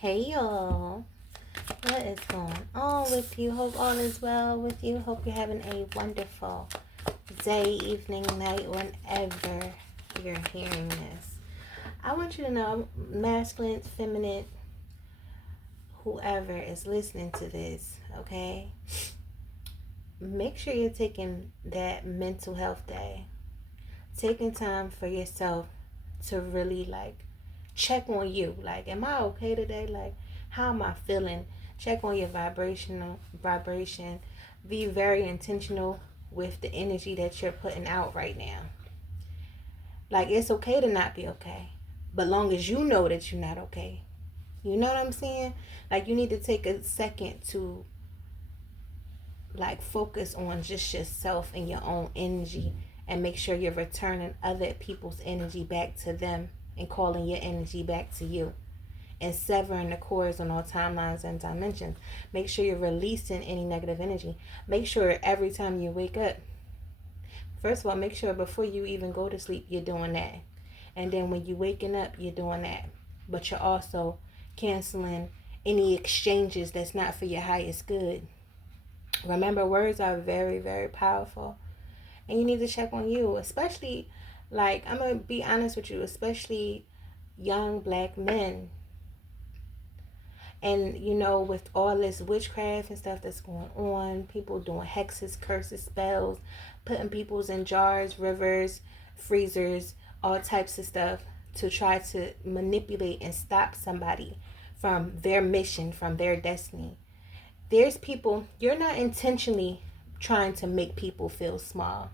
Hey y'all, what is going on with you? Hope all is well with you. Hope you're having a wonderful day, evening, night, whenever you're hearing this. I want you to know, masculine, feminine, whoever is listening to this, okay? Make sure you're taking that mental health day. Taking time for yourself to really check on you. Like, am I okay today? Like, how am I feeling? Check on your vibration. Be very intentional with the energy that you're putting out right now. Like, it's okay to not be okay, but long as you know that you're not okay. You know what I'm saying? Like, you need to take a second to focus on just yourself and your own energy, and make sure you're returning other people's energy back to them and calling your energy back to you, and severing the cords on all timelines and dimensions. Make sure you're releasing any negative energy. Make sure every time you wake up, first of all, make sure before you even go to sleep, you're doing that. And then when you're waking up, you're doing that. But you're also canceling any exchanges that's not for your highest good. Remember, words are very, very powerful. And you need to check on you, especially, I'm going to be honest with you, especially young black men. And, with all this witchcraft and stuff that's going on, people doing hexes, curses, spells, putting peoples in jars, rivers, freezers, all types of stuff to try to manipulate and stop somebody from their mission, from their destiny. There's people, you're not intentionally trying to make people feel small.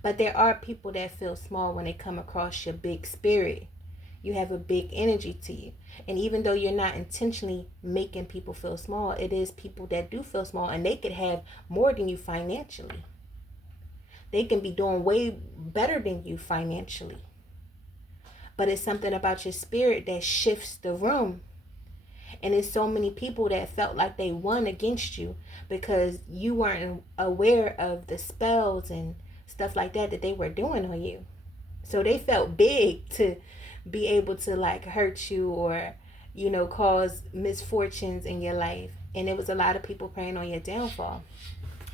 But there are people that feel small when they come across your big spirit. You have a big energy to you. And even though you're not intentionally making people feel small, it is people that do feel small, and they could have more than you financially. They can be doing way better than you financially. But it's something about your spirit that shifts the room. And there's so many people that felt like they won against you because you weren't aware of the spells and stuff like that they were doing on you. So they felt big to be able to hurt you or, cause misfortunes in your life. And there was a lot of people preying on your downfall.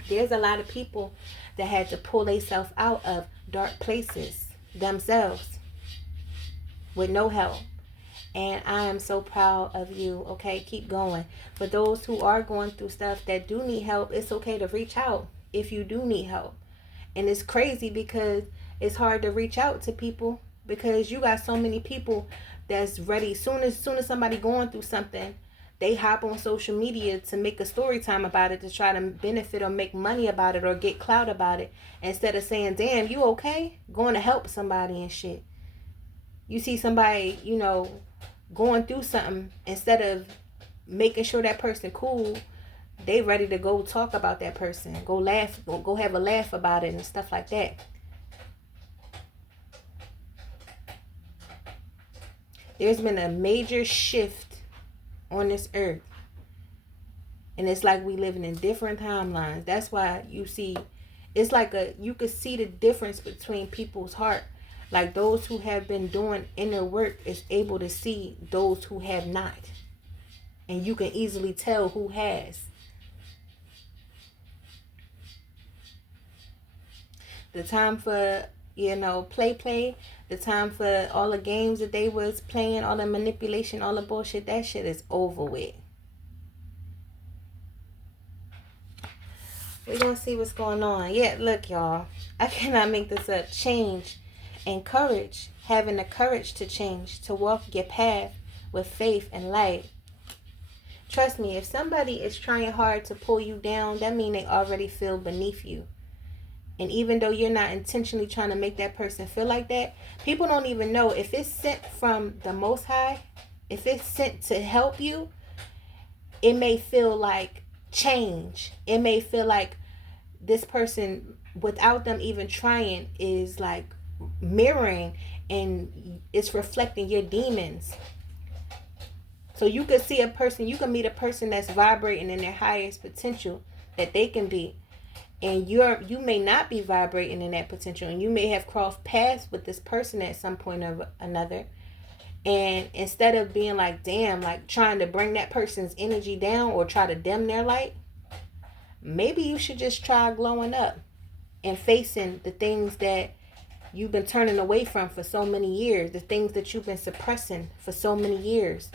There's a lot of people that had to pull themselves out of dark places themselves with no help. And I am so proud of you. Okay, keep going. For those who are going through stuff that do need help, it's okay to reach out if you do need help. And it's crazy because it's hard to reach out to people because you got so many people that's ready. Soon as somebody going through something, they hop on social media to make a story time about it, to try to benefit or make money about it or get clout about it, instead of saying, damn, you okay? Going to help somebody and shit. You see somebody, going through something, instead of making sure that person cool, they ready to go talk about that person, go laugh, go have a laugh about it and stuff like that. There's been a major shift on this earth, and it's like we living in different timelines. That's why you see, it's you could see the difference between people's heart. Like, those who have been doing inner work is able to see those who have not. And you can easily tell who has. The time for, play, the time for all the games that they was playing, all the manipulation, all the bullshit, that shit is over with. We're going to see what's going on. Yeah, look, y'all. I cannot make this up. Change and courage. Having the courage to change, to walk your path with faith and light. Trust me, if somebody is trying hard to pull you down, that means they already feel beneath you. And even though you're not intentionally trying to make that person feel like that, people don't even know if it's sent from the Most High, if it's sent to help you, it may feel like change. It may feel like this person, without them even trying, is mirroring, and it's reflecting your demons. So you could see a person, you can meet a person that's vibrating in their highest potential that they can be. And you may not be vibrating in that potential, and you may have crossed paths with this person at some point or another. And instead of being like, damn, like trying to bring that person's energy down or try to dim their light, maybe you should just try glowing up and facing the things that you've been turning away from for so many years, the things that you've been suppressing for so many years,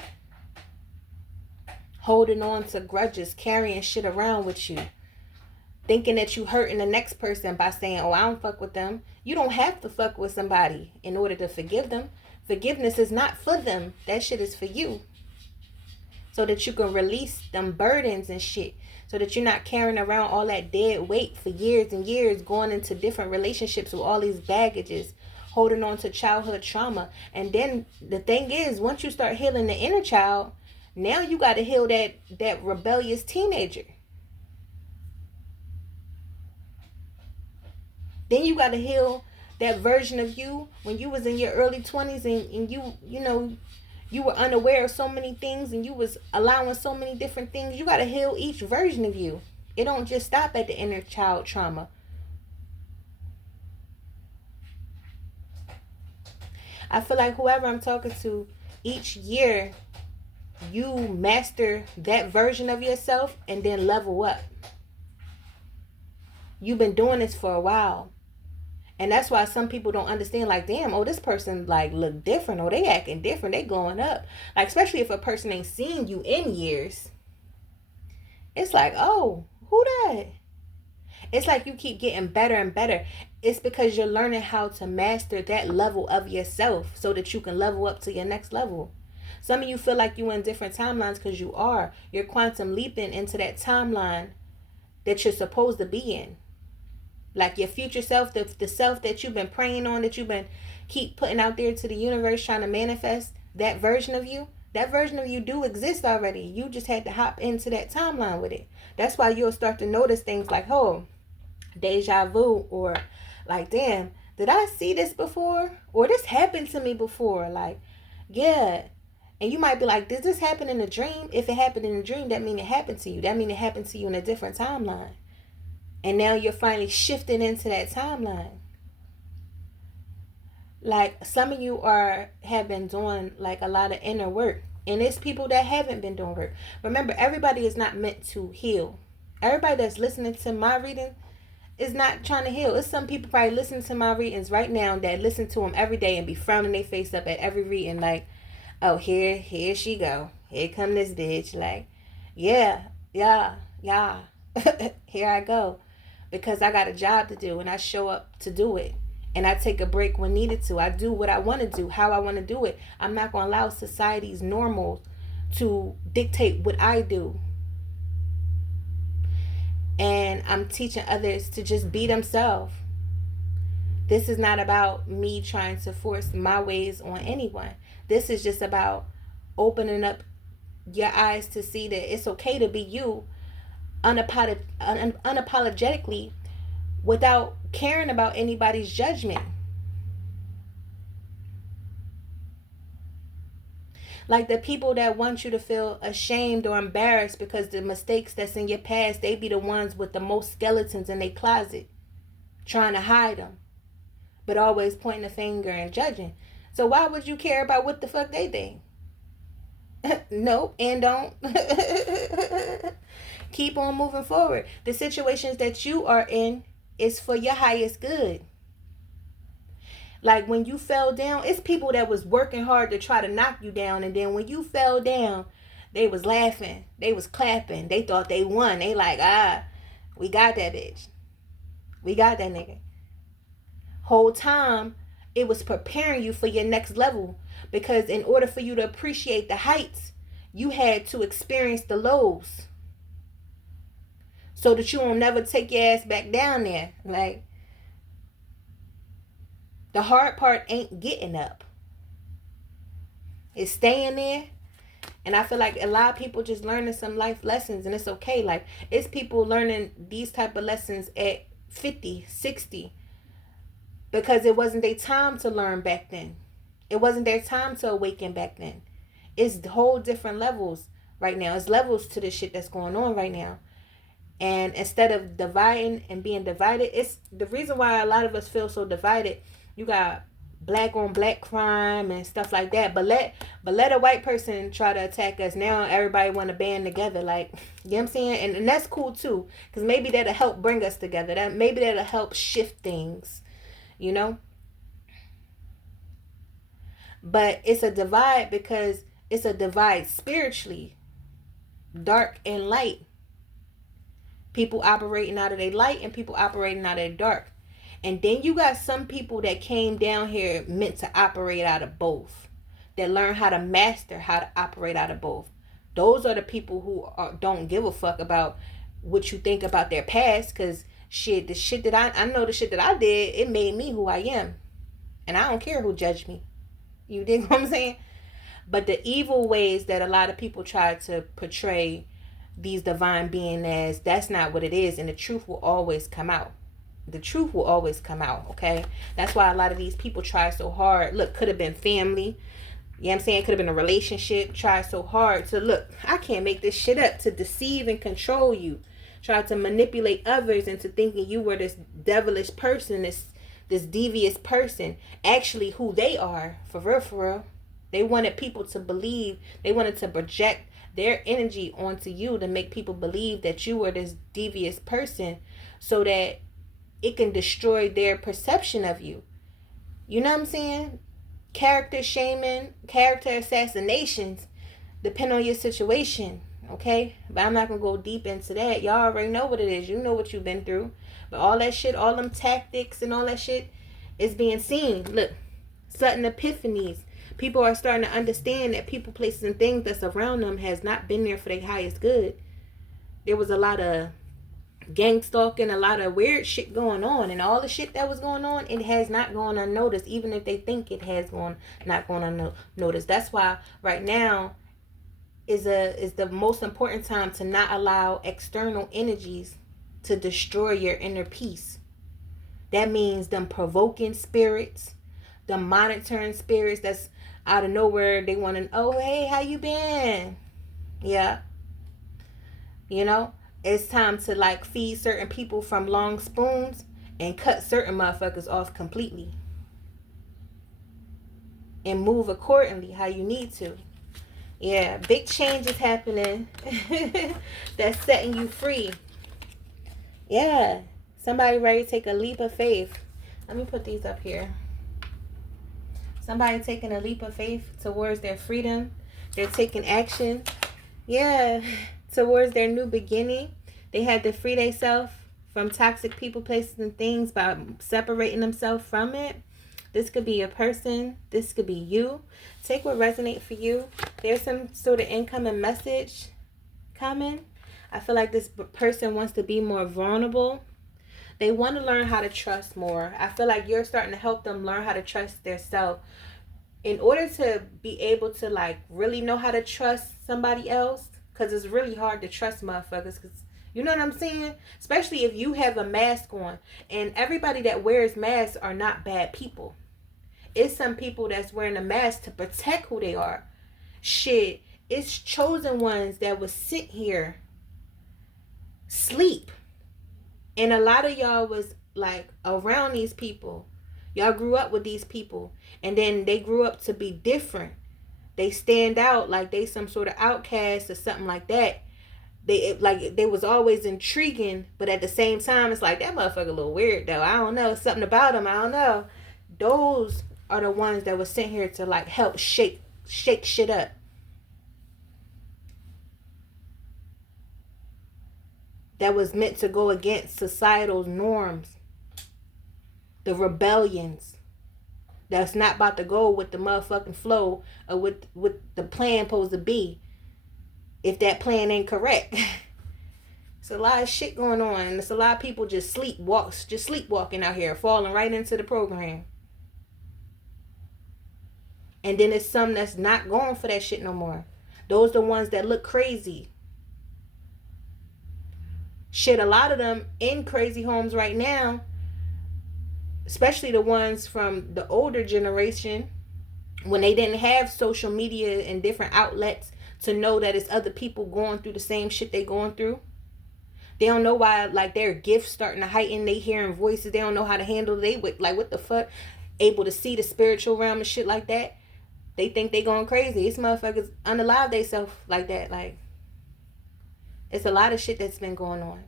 holding on to grudges, carrying shit around with you, thinking that you hurting the next person by saying, oh, I don't fuck with them. You don't have to fuck with somebody in order to forgive them. Forgiveness is not for them. That shit is for you. So that you can release them burdens and shit. So that you're not carrying around all that dead weight for years and years, going into different relationships with all these baggages, holding on to childhood trauma. And then the thing is, once you start healing the inner child, now you got to heal that rebellious teenager. Then you got to heal that version of you when you was in your early 20s and you were unaware of so many things and you was allowing so many different things. You got to heal each version of you. It don't just stop at the inner child trauma. I feel like whoever I'm talking to, each year you master that version of yourself and then level up. You've been doing this for a while. And that's why some people don't understand, like, damn, oh, this person, like, look different, or they acting different, they going up. Like, especially if a person ain't seen you in years. It's like, oh, who that? It's like you keep getting better and better. It's because you're learning how to master that level of yourself so that you can level up to your next level. Some of you feel like you're in different timelines because you are. You're quantum leaping into that timeline that you're supposed to be in. Like your future self, the self that you've been praying on, that you've been keep putting out there to the universe, trying to manifest, that version of you do exist already. You just had to hop into that timeline with it. That's why you'll start to notice things like, oh, deja vu, or like, damn, did I see this before? Or this happened to me before. Like, yeah. And you might be like, did this happen in a dream? If it happened in a dream, that means it happened to you. That means it happened to you in a different timeline. And now you're finally shifting into that timeline. Like some of you have been doing like a lot of inner work. And it's people that haven't been doing work. Remember, everybody is not meant to heal. Everybody that's listening to my reading is not trying to heal. It's some people probably listening to my readings right now that listen to them every day and be frowning their face up at every reading like, oh, here she go. Here come this bitch. Like, yeah. Here I go. Because I got a job to do and I show up to do it. And I take a break when needed to. I do what I want to do, how I want to do it. I'm not going to allow society's normals to dictate what I do. And I'm teaching others to just be themselves. This is not about me trying to force my ways on anyone. This is just about opening up your eyes to see that it's okay to be you unapologetically without caring about anybody's judgment. Like the people that want you to feel ashamed or embarrassed because the mistakes that's in your past, they be the ones with the most skeletons in their closet, trying to hide them, but always pointing a finger and judging. So why would you care about what the fuck they think? Nope, and don't. Keep on moving forward. The situations that you are in is for your highest good. Like when you fell down, it's people that was working hard to try to knock you down, and then when you fell down, they was laughing, they was clapping, they thought they won. They like, we got that bitch, we got that nigga. Whole time it was preparing you for your next level, because in order for you to appreciate the heights, you had to experience the lows, so that you won't never take your ass back down there. Like, the hard part ain't getting up. It's staying there. And I feel like a lot of people just learning some life lessons, and it's okay. Like, it's people learning these type of lessons at 50, 60, because it wasn't their time to learn back then. It wasn't their time to awaken back then. It's whole different levels right now. It's levels to the shit that's going on right now. And instead of dividing and being divided, it's the reason why a lot of us feel so divided. You got black on black crime and stuff like that. But let a white person try to attack us. Now everybody want to band together. Like, you know what I'm saying? And that's cool too. Because maybe that'll help bring us together. Maybe that'll help shift things. You know? But it's a divide because it's a divide spiritually. Dark and light. People operating out of their light and people operating out of their dark. And then you got some people that came down here meant to operate out of both. That learn how to master how to operate out of both. Those are the people who don't give a fuck about what you think about their past. Because the shit that I know the shit that I did, it made me who I am. And I don't care who judged me. You dig what I'm saying? But the evil ways that a lot of people try to portray these divine beings as, that's not what it is. And the truth will always come out. The truth will always come out, okay? That's why a lot of these people try so hard. Look, could have been family. You know what I'm saying? Could have been a relationship. Try so hard to, look, I can't make this shit up, to deceive and control you. Try to manipulate others into thinking you were this devilish person, this devious person. Actually, who they are, for real, for real. They wanted people to believe. They wanted to project their energy onto you to make people believe that you were this devious person so that it can destroy their perception of you. You know what I'm saying? Character shaming, character assassinations depend on your situation, okay? But I'm not going to go deep into that. Y'all already know what it is. You know what you've been through. But all that shit, all them tactics and all that shit is being seen. Look, sudden epiphanies. People are starting to understand that people, places, and things that's around them has not been there for their highest good. There was a lot of gang stalking, a lot of weird shit going on, and all the shit that was going on, it has not gone unnoticed, even if they think it has not gone unnoticed. That's why right now is the most important time to not allow external energies to destroy your inner peace. That means them provoking spirits, them monitoring spirits that's out of nowhere. They want to, oh, hey, how you been? Yeah. You know, it's time to like feed certain people from long spoons and cut certain motherfuckers off completely. And move accordingly how you need to. Yeah, big changes happening that's setting you free. Yeah, somebody ready to take a leap of faith. Let me put these up here. Somebody taking a leap of faith towards their freedom. They're taking action. Yeah, towards their new beginning. They had to free themselves from toxic people, places, and things by separating themselves from it. This could be a person. This could be you. Take what resonates for you. There's some sort of incoming message coming. I feel like this person wants to be more vulnerable. They want to learn how to trust more. I feel like you're starting to help them learn how to trust themselves. In order to be able to like really know how to trust somebody else, because it's really hard to trust motherfuckers, because you know what I'm saying? Especially if you have a mask on. And everybody that wears masks are not bad people. It's some people that's wearing a mask to protect who they are. Shit, it's chosen ones that would sit here, sleep. And a lot of y'all was like around these people. Y'all grew up with these people. And then they grew up to be different. They stand out like they some sort of outcast or something like that. They was always intriguing, but at the same time, it's like, that motherfucker a little weird though. I don't know. Something about him. I don't know. Those are the ones that was sent here to like help shake shit up. That was meant to go against societal norms. The rebellions. That's not about to go with the motherfucking flow or with the plan supposed to be. If that plan ain't correct. It's a lot of shit going on. And it's a lot of people just sleepwalking out here, falling right into the program. And then it's some that's not going for that shit no more. Those the ones that look crazy. Shit, a lot of them in crazy homes right now, especially the ones from the older generation, when they didn't have social media and different outlets to know that it's other people going through the same shit they going through. They don't know why, like, their gifts starting to heighten. They hearing voices. They don't know how to handle it. Like, what the fuck? able to see the spiritual realm and shit like that, they think they going crazy. These motherfuckers unalive themselves like that. Like, it's a lot of shit that's been going on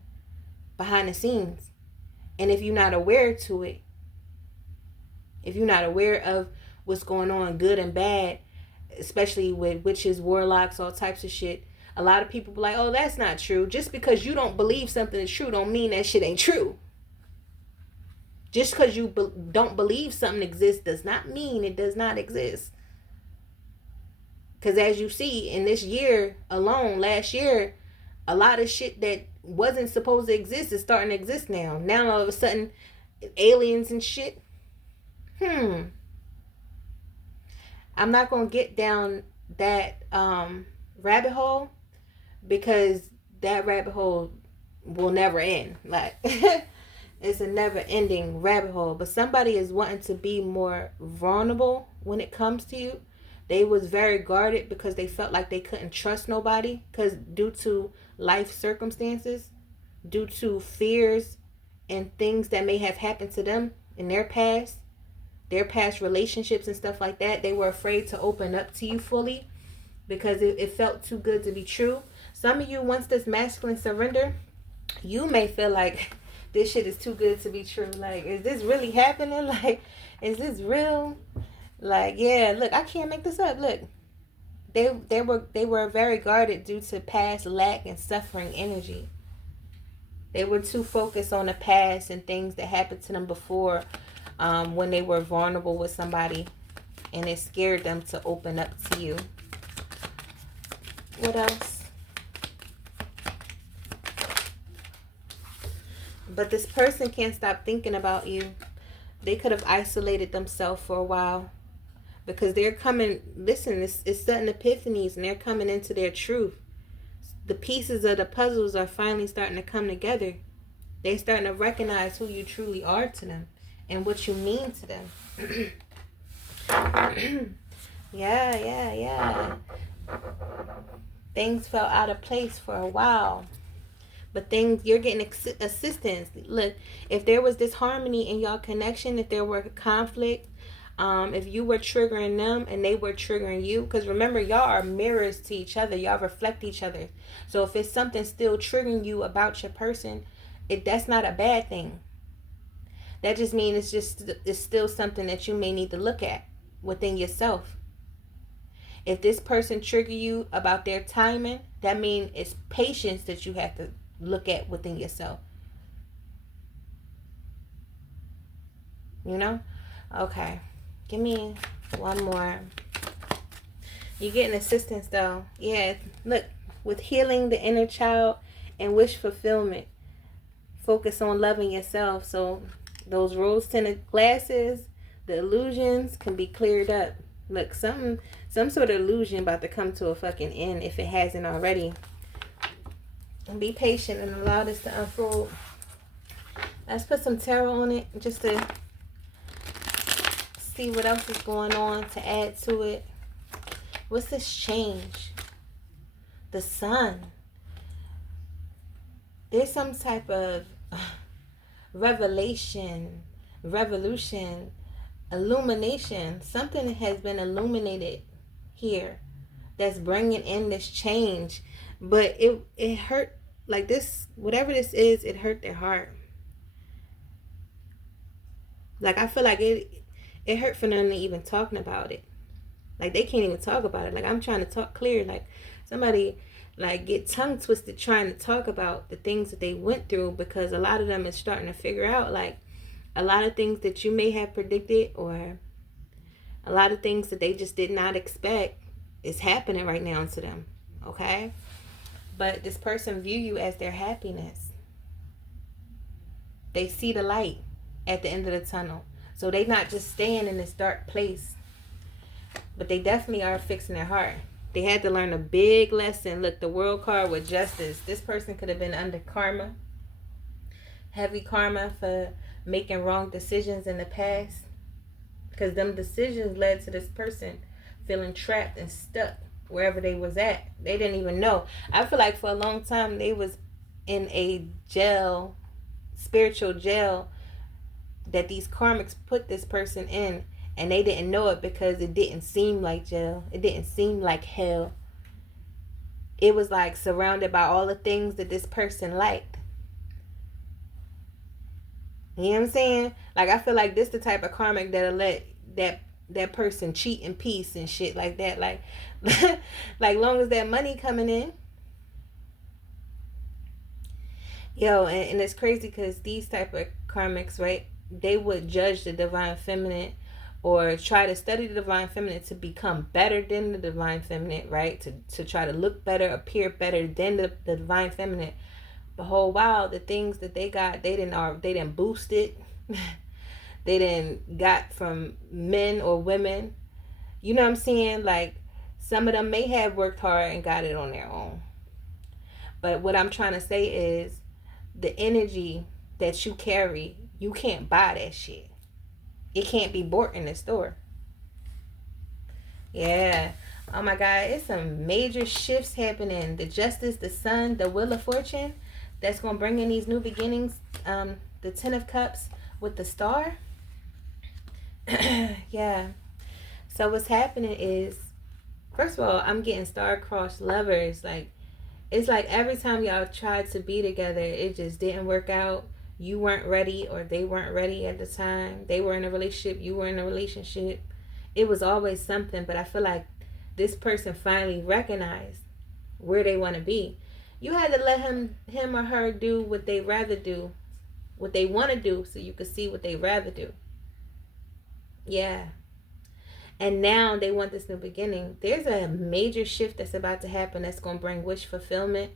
behind the scenes. And if you're not aware to it, if you're not aware of what's going on, good and bad, especially with witches, warlocks, all types of shit, a lot of people be like, oh, that's not true. Just because you don't believe something is true don't mean that shit ain't true. Just because you don't believe something exists does not mean it does not exist. Because as you see, in this year alone, last year, a lot of shit that wasn't supposed to exist is starting to exist now. Now all of a sudden, aliens and shit. I'm not going to get down that rabbit hole, because that rabbit hole will never end. Like, it's a never ending rabbit hole. But somebody is wanting to be more vulnerable when it comes to you. They was very guarded because they felt like they couldn't trust nobody, because due to life circumstances, due to fears and things that may have happened to them in their past relationships and stuff like that, they were afraid to open up to you fully because it felt too good to be true. Some of you, once this masculine surrender, you may feel like this shit is too good to be true. Like, is this really happening? Like, is this real? Like, yeah, look, I can't make this up. Look, they were very guarded due to past lack and suffering energy. They were too focused on the past and things that happened to them before, when they were vulnerable with somebody, and it scared them to open up to you. What else? But this person can't stop thinking about you. They could have isolated themselves for a while, because they're coming, listen, it's sudden epiphanies, and they're coming into their truth. The pieces of the puzzles are finally starting to come together. They're starting to recognize who you truly are to them and what you mean to them. Yeah. Things fell out of place for a while. But you're getting assistance. Look, if there was disharmony in y'all connection, if there were conflict, if you were triggering them and they were triggering you, because remember, y'all are mirrors to each other. Y'all reflect each other. So if it's something still triggering you about your person, that's not a bad thing. That just means it's still something that you may need to look at within yourself. If this person trigger you about their timing, that means it's patience that you have to look at within yourself. You know? Okay. Give me one more. You're getting assistance though. Yeah. Look, with healing the inner child and wish fulfillment, focus on loving yourself. So those rose-tinted glasses, the illusions can be cleared up. Look, some sort of illusion about to come to a fucking end if it hasn't already. And be patient and allow this to unfold. Let's put some tarot on it just to see what else is going on to add to it. What's this change? The sun. There's some type of revelation, revolution, illumination. Something has been illuminated here that's bringing in this change. But it hurt, like this, whatever this is, it hurt their heart. Like, I feel like it hurt for them to even talking about it. Like, they can't even talk about it. Like, I'm trying to talk clear. Like, somebody, like, get tongue twisted trying to talk about the things that they went through, because a lot of them is starting to figure out, like, a lot of things that you may have predicted, or a lot of things that they just did not expect is happening right now to them. Okay? But this person view you as their happiness. They see the light at the end of the tunnel. So they not just staying in this dark place. But they definitely are fixing their heart. They had to learn a big lesson. Look, the world card with justice. This person could have been under karma. Heavy karma for making wrong decisions in the past. Because them decisions led to this person feeling trapped and stuck wherever they was at. They didn't even know. I feel like for a long time they was in a jail, spiritual jail, that these karmics put this person in, and they didn't know it because it didn't seem like jail. It didn't seem like hell. It was like surrounded by all the things that this person liked. You know what I'm saying? Like, I feel like this the type of karmic that'll let that person cheat in peace and shit like that. Like, like long as that money coming in. Yo, and it's crazy because these type of karmics, right? They would judge the divine feminine or try to study the divine feminine to become better than the divine feminine, right? To try to look better, appear better than the divine feminine. The whole while, the things that they got, they didn't boost it. They didn't got from men or women. You know what I'm saying? Like, some of them may have worked hard and got it on their own. But what I'm trying to say is, the energy that you carry, you can't buy that shit. It can't be bought in the store. Yeah. Oh my God, it's some major shifts happening. The Justice, the Sun, the Wheel of Fortune, that's going to bring in these new beginnings. The Ten of Cups with the Star. Yeah. So what's happening is, first of all, I'm getting star-crossed lovers. Like, it's like every time y'all tried to be together, it just didn't work out. You weren't ready, or they weren't ready at the time. They were in a relationship, you were in a relationship. It was always something, but I feel like this person finally recognized where they want to be. You had to let him or her do what they rather do, what they want to do, so you could see what they rather do. Yeah. And now they want this new beginning. There's a major shift that's about to happen that's going to bring wish fulfillment,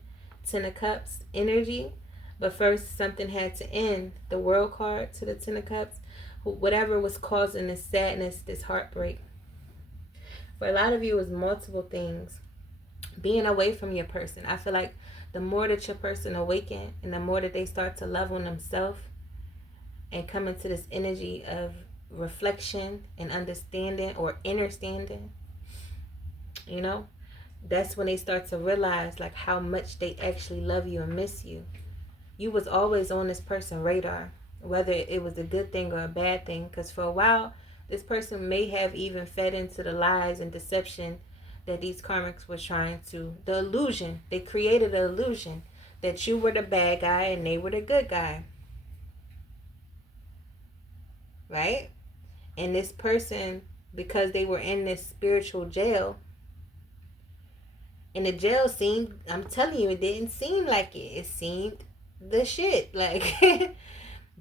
Ten of Cups energy. But first, something had to end. The World card to the Ten of Cups. Whatever was causing this sadness, this heartbreak. For a lot of you, it was multiple things. Being away from your person. I feel like the more that your person awaken and the more that they start to love on themselves and come into this energy of reflection and understanding or understanding, you know, that's when they start to realize like how much they actually love you and miss you. You was always on this person's radar, whether it was a good thing or a bad thing, because for a while this person may have even fed into the lies and deception that these karmics were trying to, the illusion, they created an illusion that you were the bad guy and they were the good guy, right? And this person, because they were in this spiritual jail, and the jail seemed, I'm telling you, it didn't seem like it. It seemed the shit. Like,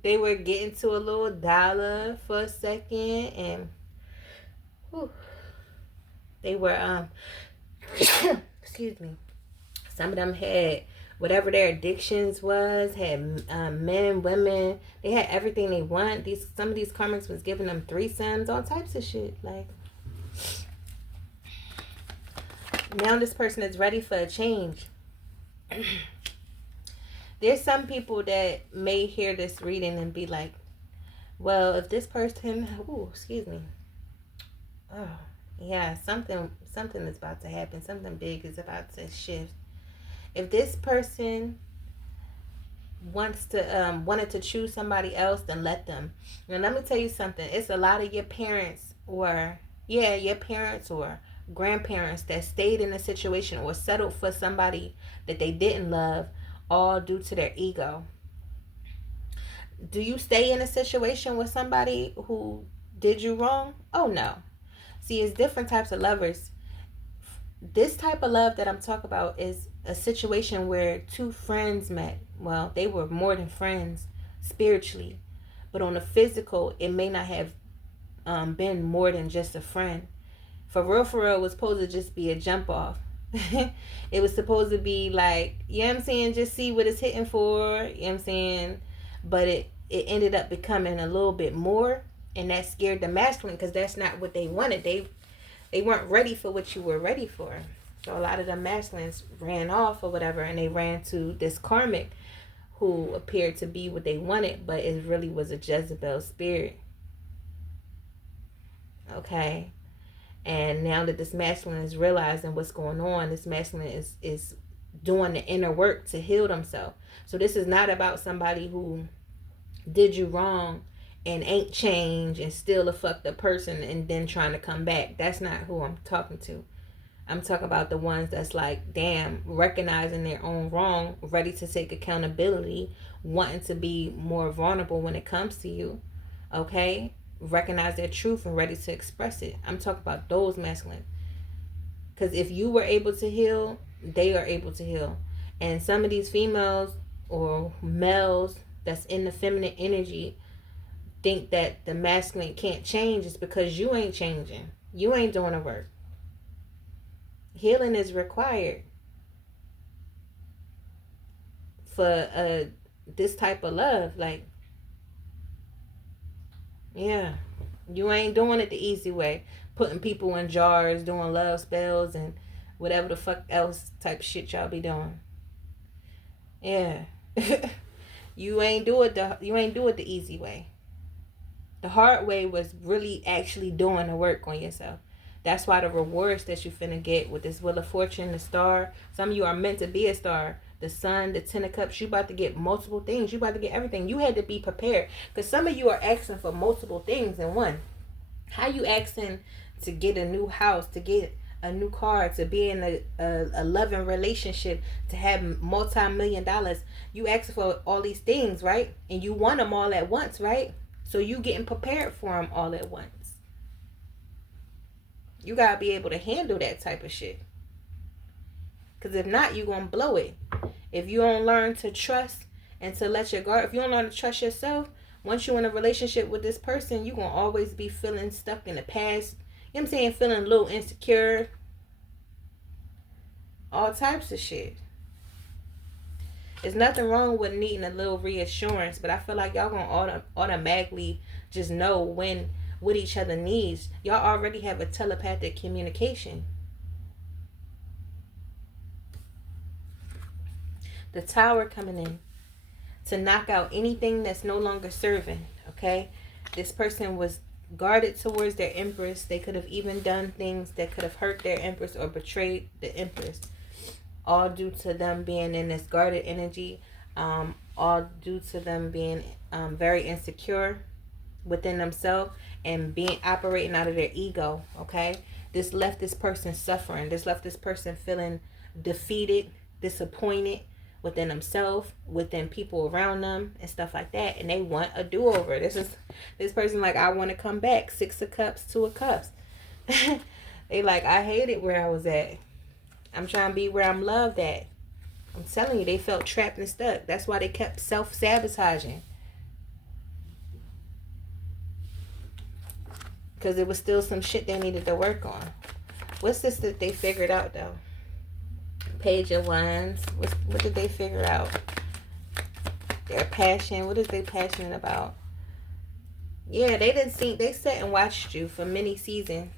they were getting to a little dollar for a second, and whew, they were, excuse me, some of them had whatever their addictions was, had men, women, they had everything they want. Some of these karmics was giving them threesomes, all types of shit. Like, now this person is ready for a change. There's some people that may hear this reading and be like, well, if this person, excuse me, oh yeah, something is about to happen. Something big is about to shift. If this person wanted to choose somebody else, then let them. Now, let me tell you something. It's a lot of your parents or grandparents that stayed in a situation or settled for somebody that they didn't love, all due to their ego. Do you stay in a situation with somebody who did you wrong? Oh no. See, it's different types of lovers. This type of love that I'm talking about is a situation where two friends met. Well, they were more than friends spiritually, but on the physical, it may not have been more than just a friend. For real, it was supposed to just be a jump off. It was supposed to be like, you know what I'm saying, just see what it's hitting for, you know what I'm saying? But it ended up becoming a little bit more, and that scared the masculine because that's not what they wanted. They weren't ready for what you were ready for. So a lot of the masculines ran off or whatever, and they ran to this karmic who appeared to be what they wanted, but it really was a Jezebel spirit. Okay. And now that this masculine is realizing what's going on, this masculine is doing the inner work to heal themselves. So this is not about somebody who did you wrong and ain't changed and still a fucked up person and then trying to come back. That's not who I'm talking to. I'm talking about the ones that's like, damn, recognizing their own wrong, ready to take accountability, wanting to be more vulnerable when it comes to you. Okay? Recognize their truth and ready to express it. I'm talking about those masculine. Because if you were able to heal, they are able to heal. And some of these females or males that's in the feminine energy think that the masculine can't change. It's because you ain't changing. You ain't doing the work. Healing is required for this type of love. Like, yeah, you ain't doing it the easy way, putting people in jars, doing love spells and whatever the fuck else type shit y'all be doing. Yeah. you ain't do it the easy way. The hard way was really actually doing the work on yourself. That's why the rewards that you finna get with this Wheel of Fortune, the star. Some of you are meant to be a star. The sun, the 10 of cups. You about to get multiple things. You about to get everything. You had to be prepared. Because some of you are asking for multiple things in one. How you asking to get a new house, to get a new car, to be in a loving relationship, to have multi-million dollars? You asking for all these things, right? And you want them all at once, right? So you getting prepared for them all at once. You gotta be able to handle that type of shit. Because if not, you're gonna blow it. If you don't learn to trust and to let your guard, if you don't learn to trust yourself, once you're in a relationship with this person, you're gonna always be feeling stuck in the past. You know what I'm saying? Feeling a little insecure. All types of shit. There's nothing wrong with needing a little reassurance, but I feel like y'all gonna automatically just know when what each other needs. Y'all already have a telepathic communication. The Tower coming in to knock out anything that's no longer serving. Okay, this person was guarded towards their Empress. They could have even done things that could have hurt their Empress or betrayed the Empress, all due to them being in this guarded energy, all due to them being very insecure within themselves and being operating out of their ego. Okay, this left this person suffering. This left this person feeling defeated, disappointed within themselves, within people around them and stuff like that, and they want a do-over. This person like, I want to come back. 6 of Cups, 2 of Cups. They like, I hated where I was at. I'm trying to be where I'm loved at. I'm telling you, they felt trapped and stuck. That's why they kept self-sabotaging. Because there was still some shit they needed to work on. What's this that they figured out, though? Page of Wands. What did they figure out? Their passion. What is they passionate about? Yeah, they sat and watched you for many seasons.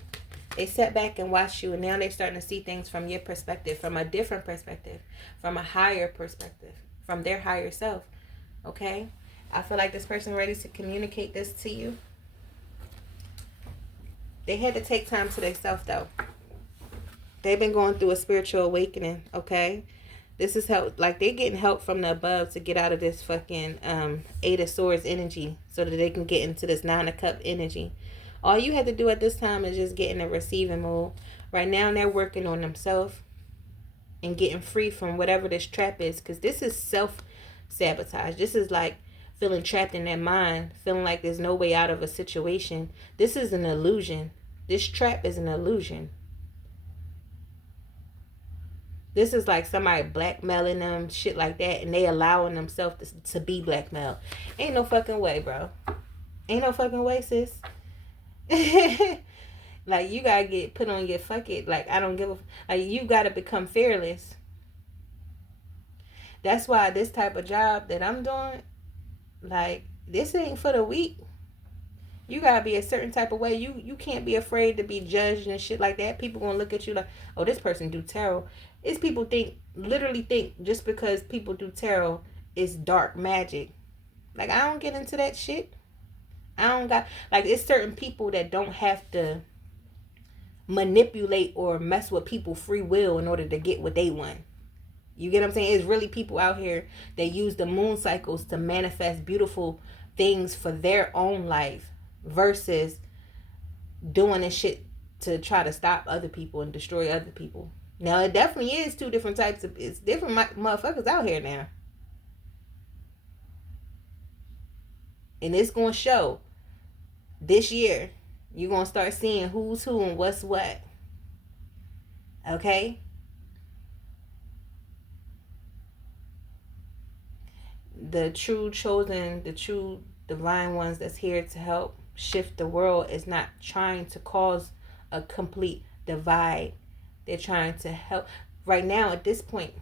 They sat back and watched you, and now they're starting to see things from your perspective, from a different perspective, from a higher perspective, from their higher self. Okay? I feel like this person ready to communicate this to you. They had to take time to themselves, though. They've been going through a spiritual awakening, okay? This is help, like they're getting help from the above to get out of this fucking 8 of Swords energy so that they can get into this 9 of Cup energy. All you have to do at this time is just get in a receiving mode. Right now, they're working on themselves and getting free from whatever this trap is, because this is self-sabotage. This is like feeling trapped in their mind, feeling like there's no way out of a situation. This is an illusion. This trap is an illusion. This is like somebody blackmailing them, shit like that, and they allowing themselves to be blackmailed. Ain't no fucking way, bro. Ain't no fucking way, sis. Like, you gotta get put on your fuck it. Like, I don't give a... Like, you gotta become fearless. That's why this type of job that I'm doing, like, this ain't for the weak. You gotta be a certain type of way. You can't be afraid to be judged and shit like that. People gonna look at you like, oh, this person do tarot. It's people literally think just because people do tarot is dark magic. Like, I don't get into that shit. I don't got, like, it's certain people that don't have to manipulate or mess with people's free will in order to get what they want. You get what I'm saying? It's really people out here that use the moon cycles to manifest beautiful things for their own life versus doing this shit to try to stop other people and destroy other people. Now, it definitely is two different types of, it's different motherfuckers out here now. And it's going to show this year. You're going to start seeing who's who and what's what. Okay? The true chosen, the true divine ones that's here to help shift the world is not trying to cause a complete divide. They're trying to help. Right now, at this point,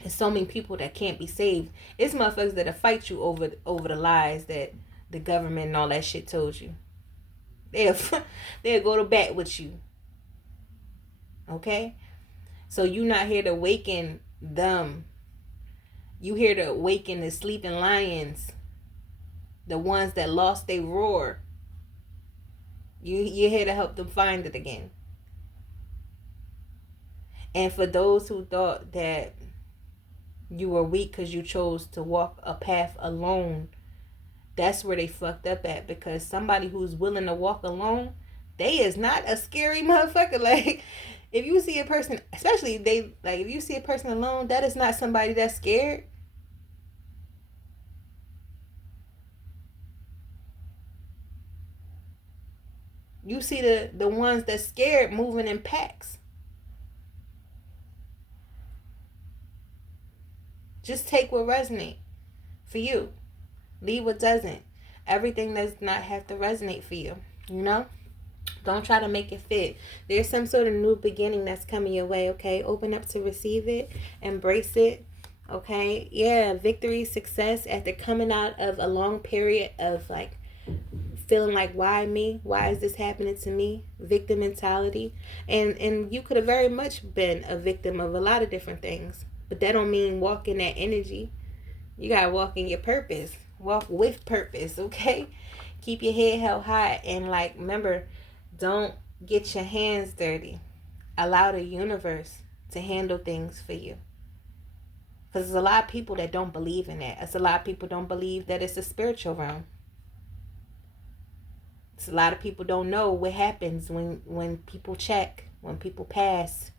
there's so many people that can't be saved. It's motherfuckers that'll fight you over the lies that the government and all that shit told you. They'll go to bat with you. Okay? So you're not here to awaken them. You here to awaken the sleeping lions. The ones that lost their roar. You're here to help them find it again. And for those who thought that you were weak because you chose to walk a path alone, that's where they fucked up at. Because somebody who's willing to walk alone, they is not a scary motherfucker. Like, if you see a person, especially if you see a person alone, that is not somebody that's scared. You see the ones that's scared moving in packs. Just take what resonates for you. Leave what doesn't. Everything does not have to resonate for you. You know? Don't try to make it fit. There's some sort of new beginning that's coming your way, okay? Open up to receive it. Embrace it. Okay? Yeah, victory, success after coming out of a long period of like feeling like, why me? Why is this happening to me? Victim mentality. And you could have very much been a victim of a lot of different things. But that don't mean walk in that energy. You gotta walk in your purpose. Walk with purpose, okay? Keep your head held high. And like, remember, don't get your hands dirty. Allow the universe to handle things for you. Because there's a lot of people that don't believe in that. There's a lot of people don't believe that it's a spiritual realm. A lot of people don't know what happens when people check, when people pass.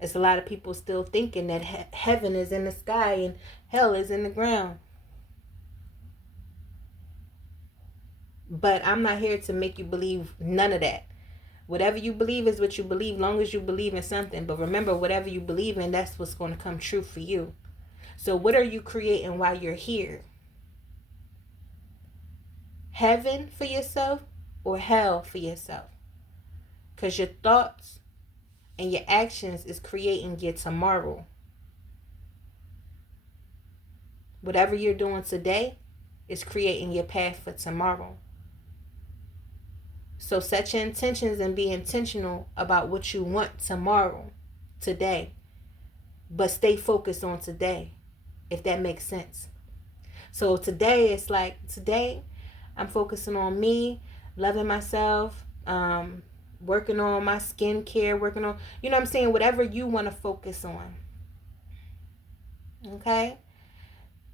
It's a lot of people still thinking that heaven is in the sky and hell is in the ground. But I'm not here to make you believe none of that. Whatever you believe is what you believe, long as you believe in something. But remember, whatever you believe in, that's what's going to come true for you. So what are you creating while you're here? Heaven for yourself or hell for yourself? Because your thoughts and your actions is creating your tomorrow. Whatever you're doing today is creating your path for tomorrow. So set your intentions and be intentional about what you want tomorrow, today. But stay focused on today, if that makes sense. So today, it's like, today, I'm focusing on me, loving myself, working on my skincare, working on, you know what I'm saying, whatever you want to focus on. Okay?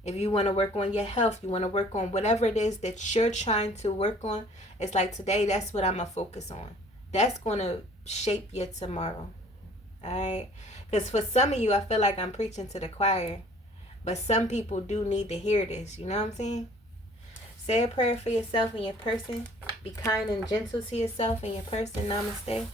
If you want to work on your health, you want to work on whatever it is that you're trying to work on, it's like today, that's what I'm going to focus on. That's going to shape your tomorrow. All right? Because for some of you, I feel like I'm preaching to the choir. But some people do need to hear this. You know what I'm saying? Say a prayer for yourself and your person. Be kind and gentle to yourself and your person. Namaste.